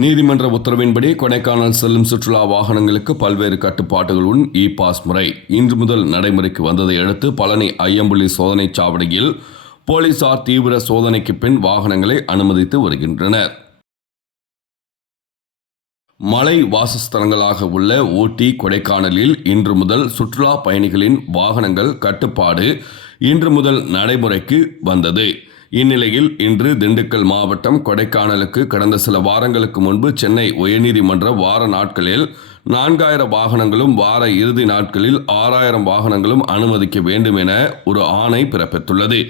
நீதிமன்ற உத்தரவின்படி கொடைக்கானல் செல்லும் சுற்றுலா வாகனங்களுக்கு பல்வேறு கட்டுப்பாடுகளுடன் இ பாஸ் முறை இன்று முதல் நடைமுறைக்கு வந்ததை அடுத்து பழனி ஐயம்புள்ளி சோதனைச் சாவடியில் போலீசார் தீவிர சோதனைக்கு பின் வாகனங்களை அனுமதித்து வருகின்றனர். மலை வாசஸ்தலங்களாக உள்ள ஊட்டி, கொடைக்கானலில் இன்று முதல் சுற்றுலா பயணிகளின் வாகனங்கள் கட்டுப்பாடு இன்று முதல் நடைமுறைக்கு வந்தது. இந்நிலையில் இன்று திண்டுக்கல் மாவட்டம் கொடைக்கானலுக்கு கடந்த சில வாரங்களுக்கு முன்பு சென்னை உயர்நீதிமன்ற வார நாட்களில் 4000 வாகனங்களும் வார இறுதி நாட்களில் 6000 வாகனங்களும் அனுமதிக்க வேண்டும் என ஒரு ஆணை பிறப்பித்துள்ளது.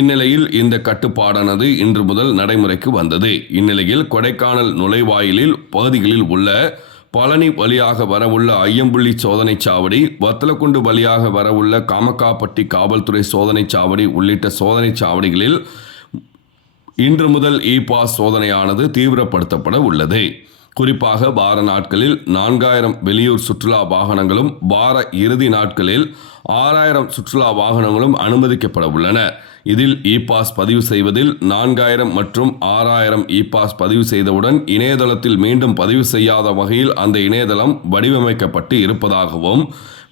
இந்நிலையில் இந்த கட்டுப்பாடானது இன்று முதல் நடைமுறைக்கு வந்தது. இந்நிலையில் கொடைக்கானல் நுழைவாயிலில் பகுதிகளில் உள்ள பழனி வழியாக வரவுள்ள ஐயம்புள்ளி சோதனைச் சாவடி, வத்தலக்குண்டு வழியாக வரவுள்ள காமக்காப்பட்டி காவல்துறை சோதனைச் சாவடி உள்ளிட்ட சோதனைச் சாவடிகளில் இன்று முதல் இ பாஸ் சோதனையானது தீவிரப்படுத்தப்பட உள்ளது. குறிப்பாக வார நாட்களில் 4000 வெளியூர் சுற்றுலா வாகனங்களும் வார இறுதி நாட்களில் 6000 சுற்றுலா வாகனங்களும் அனுமதிக்கப்பட உள்ளன. இதில் இ பாஸ் பதிவு செய்வதில் 4000 மற்றும் 6000 இ பாஸ் பதிவு செய்தவுடன் இணையதளத்தில் மீண்டும் பதிவு செய்யாத வகையில் அந்த இணையதளம் வடிவமைக்கப்பட்டு இருப்பதாகவும்,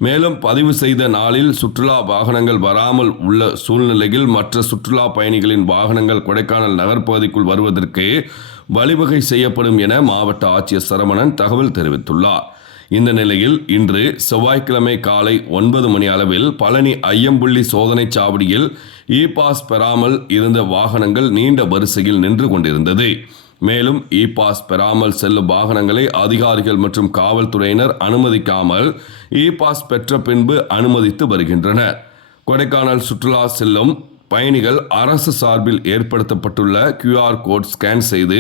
மேலும் பதிவு செய்த நாளில் சுற்றுலா வாகனங்கள் வராமல் உள்ள சூழ்நிலையில் மற்ற சுற்றுலா பயணிகளின் வாகனங்கள் கொடைக்கானல் நகர்ப்பகுதிக்குள் வருவதற்கு வழிவகை செய்யப்படும் என மாவட்ட ஆட்சியர் சரவணன் தகவல் தெரிவித்துள்ளார். இந்த நிலையில் இன்று செவ்வாய்க்கிழமை காலை 9 மணி அளவில் பழனி ஐயம்புள்ளி சோதனைச் சாவடியில் இ பாஸ் பெறாமல் இருந்த வாகனங்கள் நீண்ட வரிசையில் நின்று கொண்டிருந்தது. மேலும் இ பாஸ் பெறாமல் செல்லும் வாகனங்களை அதிகாரிகள் மற்றும் காவல்துறையினர் அனுமதிக்காமல் இ பாஸ் பெற்ற பின்பு அனுமதித்து வருகின்றனர். கொடைக்கானல் சுற்றுலா செல்லும் பயணிகள் அரசு சார்பில் ஏற்படுத்தப்பட்டுள்ள QR கோட் ஸ்கேன் செய்து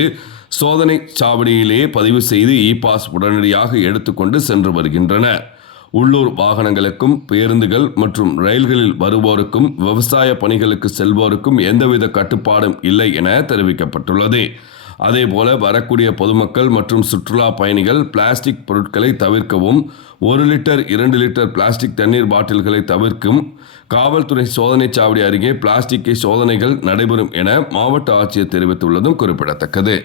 சோதனை சாவடியிலேயே பதிவு செய்து இ பாஸ் உடனடியாக எடுத்துக்கொண்டு சென்று வருகின்றனர். உள்ளூர் வாகனங்களுக்கும் பேருந்துகள் மற்றும் ரயில்களில் வருவோருக்கும் விவசாய பணிகளுக்கு செல்வோருக்கும் எந்தவித கட்டுப்பாடும் இல்லை என தெரிவிக்கப்பட்டுள்ளது. அதேபோல வரக்கூடிய பொதுமக்கள் மற்றும் சுற்றுலா பயணிகள் பிளாஸ்டிக் பொருட்களை தவிர்க்கவும், 1 லிட்டர் 2 லிட்டர் பிளாஸ்டிக் தண்ணீர் பாட்டில்களை தவிர்க்கும் காவல்துறை சோதனைச் சாவடி அருகே பிளாஸ்டிக்கை சோதனைகள் நடைபெறும் என மாவட்ட ஆட்சியர் தெரிவித்துள்ளதும் குறிப்பிடத்தக்கது.